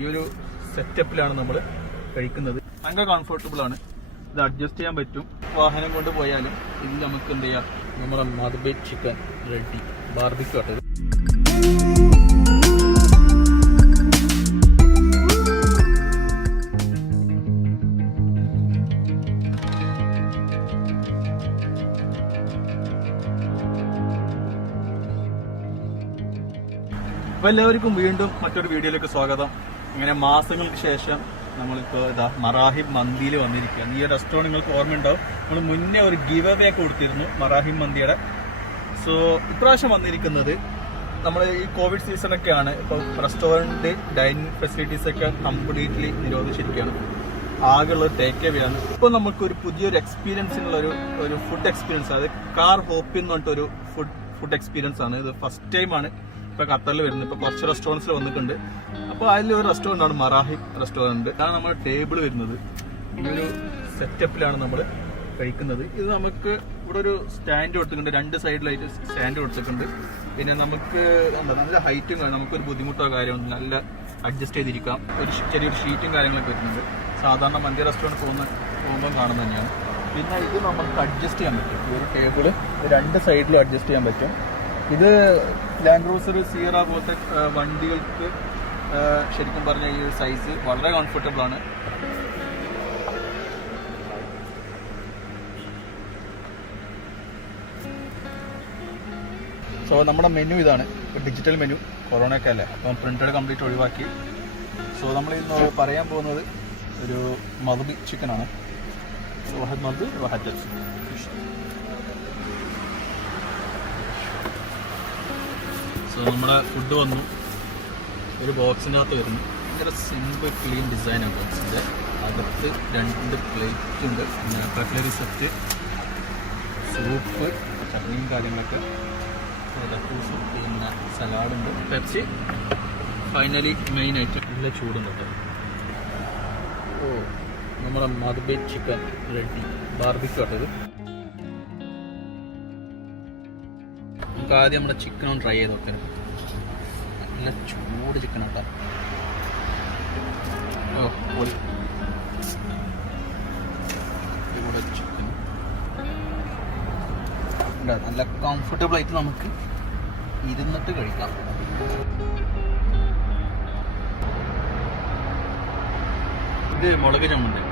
ഈ ഒരു സെറ്റപ്പിലാണ് നമ്മൾ കഴിക്കുന്നത്. ഭയങ്കര കംഫർട്ടബിൾ ആണ്. ഇത് അഡ്ജസ്റ്റ് ചെയ്യാൻ പറ്റും. വാഹനം കൊണ്ട് പോയാലും ഇത് നമുക്ക് എന്ത് ചെയ്യാം, നമ്മുടെ മദ്ബേറ്റ് ചിക്കൻ റെഡി ബാർബിക്യൂ ആട്ടത്. അപ്പോൾ എല്ലാവർക്കും വീണ്ടും മറ്റൊരു വീഡിയോയിലേക്ക് സ്വാഗതം. ഇങ്ങനെ മാസങ്ങൾക്ക് ശേഷം നമ്മളിപ്പോൾ മറാഹിം മന്തിയിൽ വന്നിരിക്കുകയാണ്. ഈ റെസ്റ്റോറൻറ്റ് നിങ്ങൾക്ക് ഓർമ്മയുണ്ടാവും, നമ്മൾ മുന്നേ ഒരു ഗിവ് അവേ കൊടുത്തിരുന്നു മറാഹിം മന്തിയുടെ. സോ ഇപ്രാവശ്യം വന്നിരിക്കുന്നത് നമ്മൾ ഈ കോവിഡ് സീസണൊക്കെയാണ്. ഇപ്പോൾ റെസ്റ്റോറൻറ്റ് ഡൈനിങ് ഫെസിലിറ്റീസൊക്കെ കംപ്ലീറ്റ്ലി നിരോധിച്ചിരിക്കുകയാണ്. ആകെയുള്ള ടേക്ക് അവേ ആണ്. ഇപ്പോൾ നമുക്കൊരു പുതിയൊരു എക്സ്പീരിയൻസിനുള്ള ഒരു ഫുഡ് എക്സ്പീരിയൻസ്, അതായത് കാർ ഹോപ്പിംഗ് എന്ന് പറഞ്ഞിട്ടൊരു ഫുഡ് എക്സ്പീരിയൻസ് ആണ്. ഇത് ഫസ്റ്റ് ടൈമാണ് ഇപ്പോൾ ഖത്തറിൽ വരുന്നത്. ഇപ്പോൾ കുറച്ച് റെസ്റ്റോറൻറ്റ്സിൽ വന്നിട്ടുണ്ട്. അപ്പോൾ അതിലൊരു റെസ്റ്റോറൻ്റ് ആണ് മറാഹിം റെസ്റ്റോറൻറ്റ്. അതാണ് നമ്മുടെ ടേബിൾ വരുന്നത്. ഈ ഒരു സെറ്റപ്പിലാണ് നമ്മൾ കഴിക്കുന്നത്. ഇത് നമുക്ക് ഇവിടെ ഒരു സ്റ്റാൻഡ് കൊടുത്തിട്ടുണ്ട്, രണ്ട് സൈഡിലായിട്ട് സ്റ്റാൻഡ് കൊടുത്തിട്ടുണ്ട്. പിന്നെ നമുക്ക് നല്ല ഹൈറ്റും നമുക്കൊരു ബുദ്ധിമുട്ടോ കാര്യമൊന്നും നല്ല അഡ്ജസ്റ്റ് ചെയ്തിരിക്കാം. ഒരു ചെറിയൊരു ഷീറ്റും കാര്യങ്ങളൊക്കെ വരുന്നുണ്ട്. സാധാരണ മന്തി റെസ്റ്റോറൻറ്റ് പോകുമ്പോൾ കാണുന്നത് തന്നെയാണ്. പിന്നെ ഇത് നമുക്ക് അഡ്ജസ്റ്റ് ചെയ്യാൻ പറ്റും. ഈ ഒരു ടേബിള് രണ്ട് സൈഡിലും അഡ്ജസ്റ്റ് ചെയ്യാൻ പറ്റും. ഇത് ലാൻഡ് ക്രൂസർ സിയറ പോലത്തെ വണ്ടികൾക്ക് ശരിക്കും പറഞ്ഞാൽ ഈ ഒരു സൈസ് വളരെ കംഫർട്ടബിൾ ആണ്. സോ നമ്മുടെ മെനു ഇതാണ്, ഡിജിറ്റൽ മെനു. കൊറോണയൊക്കെ അല്ലേ, അപ്പം പ്രിന്റഡ് കംപ്ലീറ്റ് ഒഴിവാക്കി. സോ നമ്മൾ ഇന്ന് പറയാൻ പോകുന്നത് ഒരു മദ്ബി ചിക്കനാണ്. വഹദ് മദ്ബി വഹദ് ഫിഷ്. സോ നമ്മുടെ ഫുഡ് വന്നു, ഒരു ബോക്സിൻ്റെ അകത്ത് വരുന്നു. ഭയങ്കര സിമ്പിൾ ക്ലീൻ ഡിസൈനാണ് ബോക്സിൻ്റെ. അകത്ത് 2 പ്ലേറ്റ് ഉണ്ട്, പിന്നെ കട്ട്ലറി സെറ്റ്, സൂപ്പ്, ചട്നിയും കാര്യങ്ങളൊക്കെ, പിന്നെ സലാഡുണ്ട്, പെപ്സി. ഫൈനലി മെയിനായിട്ട് നല്ല ചൂടുണ്ട് കേട്ടോ. ഓ, നമ്മുടെ മദ്ബേറ്റ് ചിക്കൻ റെഡി ബാർബിക്യൂ ആട്ടത്. നമുക്ക് ആദ്യം നമ്മുടെ ചിക്കൻ ഒന്ന് ട്രൈ ചെയ്ത് നോക്കാം. നല്ല ചൂട് ചിക്കൻ ആട്ടോ. ഓ പൊളി. ഇവിടെ ചിക്കൻ നല്ല കംഫർട്ടബിൾ ആയിട്ട് നമുക്ക് ഇരുന്നിട്ട് കഴിക്കാം. ഇത് മുളക് ചമ്മന്തി.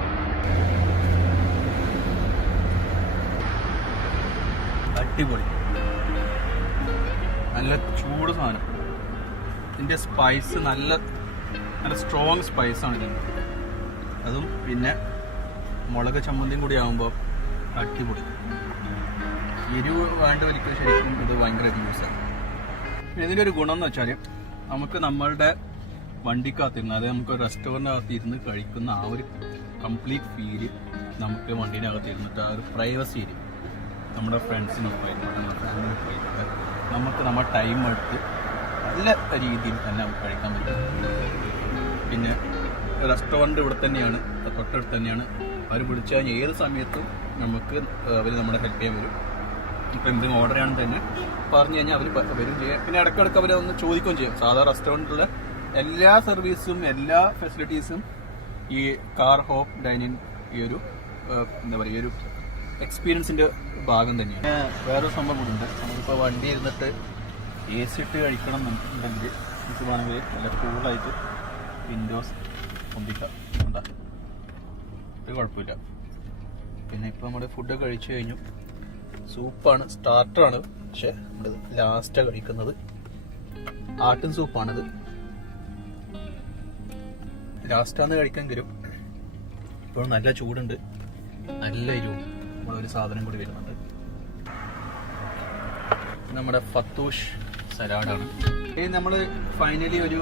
അടിപൊളി, നല്ല ചൂട് സാധനം. ഇതിൻ്റെ സ്പൈസ് നല്ല സ്ട്രോങ് സ്പൈസാണ് ഇതിന്. അതും പിന്നെ മുളക് ചമ്മന്തിയും കൂടി ആകുമ്പോൾ അടിപൊളി. എരിവ് വേണ്ടവർക്ക് ശരിക്കും ഇത് ഭയങ്കര യൂസാണ്. ഇതിൻ്റെ ഒരു ഗുണം എന്ന് വെച്ചാൽ നമുക്ക് നമ്മളുടെ വണ്ടിക്കകത്തിരുന്ന്, അതായത് നമുക്ക് റെസ്റ്റോറൻറ്റിനകത്തിരുന്ന് കഴിക്കുന്ന ആ ഒരു കംപ്ലീറ്റ് ഫീല് നമുക്ക് വണ്ടീനകത്ത് ഇരുന്നിട്ട് ആ ഒരു പ്രൈവസി ഇരിക്കും. നമ്മുടെ ഫ്രണ്ട്സിനൊപ്പമായിട്ട്, നമ്മുടെ ഫാമിലിയൊപ്പമായിട്ട് നമുക്ക് നമ്മുടെ ടൈം എടുത്ത് നല്ല രീതിയിൽ തന്നെ നമുക്ക് കഴിക്കാൻ പറ്റും. പിന്നെ റെസ്റ്റോറൻറ്റ് ഇവിടെ തന്നെയാണ്, തൊട്ടടുത്ത് തന്നെയാണ്. അവർ വിളിച്ചു കഴിഞ്ഞാൽ ഏത് സമയത്തും നമുക്ക് അവർ നമ്മളെ ഹെൽപ്പ് ചെയ്യാൻ വരും. ഇപ്പോൾ എന്തെങ്കിലും ഓർഡർ ചെയ്യാൻ തന്നെ പറഞ്ഞു കഴിഞ്ഞാൽ അവർ വരും ചെയ്യും. പിന്നെ ഇടയ്ക്കിടയ്ക്ക് അവർ ഒന്ന് ചോദിക്കുകയും ചെയ്യും. സാധാരണ റെസ്റ്റോറൻറ്റിലുള്ള എല്ലാ സർവീസും എല്ലാ ഫെസിലിറ്റീസും ഈ കാർ ഹോപ്പ് ഡൈനിങ് ഈ ഒരു എന്താ പറയുക, ഈ ഒരു എക്സ്പീരിയൻസിൻ്റെ ഭാഗം തന്നെയാണ്. വേറൊരു സംഭവം കൂടി ഉണ്ട്. നമ്മളിപ്പോൾ വണ്ടി ഇരുന്നിട്ട് AC ഇട്ട് കഴിക്കണം എന്നുണ്ടെങ്കിൽ നമുക്ക് വേണമെങ്കിൽ നല്ല കൂളായിട്ട് വിൻഡോസ് പൊന്തിക്കാം. ഉണ്ടാകും, ഒരു കുഴപ്പമില്ല. പിന്നെ ഇപ്പോൾ നമ്മുടെ ഫുഡ് കഴിച്ചു കഴിഞ്ഞു. സൂപ്പാണ്, സ്റ്റാർട്ടറാണ്, പക്ഷെ നമ്മൾ ലാസ്റ്റാണ് കഴിക്കുന്നത്. ആട്ടിൻ സൂപ്പാണിത്. ലാസ്റ്റാണ് കഴിക്കെങ്കിലും ഇപ്പോൾ നല്ല ചൂടുണ്ട്, നല്ല എരിവും. നമ്മളൊരു സാധനം കൂടി വരുന്നുണ്ട്, നമ്മുടെ ഫത്തൂഷ് സലാഡാണ്. ഇനി നമ്മൾ ഫൈനലി ഒരു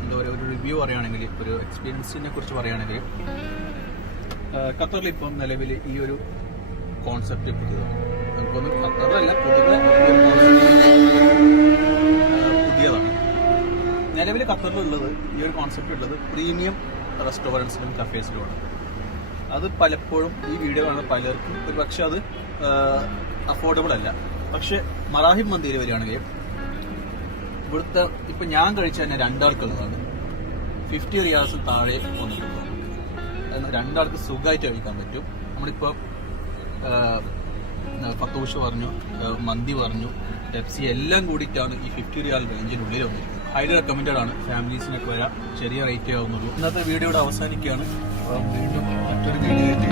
എന്താ പറയുക, ഒരു റിവ്യൂ പറയുകയാണെങ്കിൽ, ഒരു എക്സ്പീരിയൻസിനെ കുറിച്ച് പറയുകയാണെങ്കിൽ, ഖത്തറിൽ ഇപ്പം നിലവിൽ ഈ ഒരു കോൺസെപ്റ്റ് പുതിയതാണ്. നമുക്കൊന്നും ഖത്തറിലല്ല, പുതിയതാണ്. നിലവിൽ ഖത്തറിലുള്ളത് ഈ ഒരു കോൺസെപ്റ്റ് ഉള്ളത് പ്രീമിയം റെസ്റ്റോറൻറ്റ്സിലും കഫേസിലുമാണ്. അത് പലപ്പോഴും ഈ വീഡിയോ കാണുന്ന പലർക്കും ഒരു പക്ഷെ അത് അഫോർഡബിൾ അല്ല. പക്ഷെ മറാഹിം മന്തിയിൽ വരികയാണെങ്കിൽ ഇവിടുത്തെ ഇപ്പം ഞാൻ കഴിച്ച തന്നെ 2 ആൾക്കുള്ളതാണ്. 50 റിയാൽസ് താഴെ വന്നിട്ടുള്ളൂ. രണ്ടാൾക്ക് സുഖമായിട്ട് കഴിക്കാൻ പറ്റും. നമ്മളിപ്പോൾ പത്തോഷ് പറഞ്ഞു, മന്തി പറഞ്ഞു, പെപ്സി എല്ലാം കൂടിയിട്ടാണ് ഈ 50 റിയാൽ റേഞ്ചിനുള്ളിൽ വന്നിരിക്കുന്നത്. ഹൈലി റെക്കമെൻഡഡ് ആണ്, ഫാമിലീസിനൊക്കെ വരാം, ചെറിയ റേറ്റേ ആവുന്നുള്ളൂ. ഇന്നത്തെ വീഡിയോയുടെ അവസാനിക്കുകയാണ്. വീണ്ടും മറ്റൊരു വീഡിയോ ആയിട്ട്